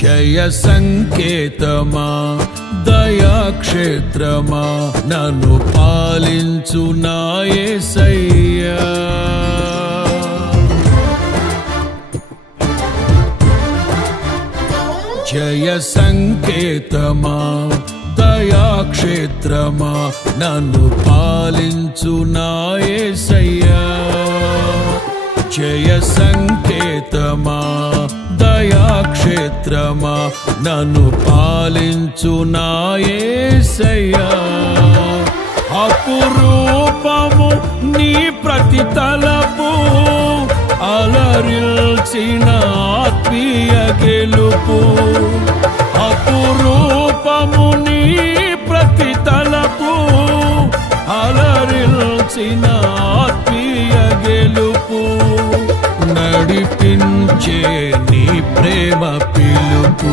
జయ సంకేతమా దయాక్షేత్రమా నన్ను పాలించు నా యేసయ్యా. జయ సంకేతమా దయాక్షేత్రమా నన్ను పాలించు నా యేసయ్యా. జయ సంకేతమా దయాక్షేత్రమా నన్ను పాలించు నా యేసయ్యా. అపురూపము నీ ప్రతి తలపు అలరిల్చిన ఆత్మీయ గెలుపు. అపురూపము నీ ప్రతి తలపు అలరిల్చిన ఆత్మీయ గెలుపు. నడిపించే నీ ప్రేమ పిలుపు.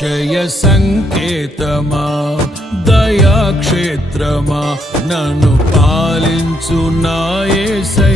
జయ సంకేతమా దయాక్షేత్రమా నన్ను పాలించు నా యేసయ్యా.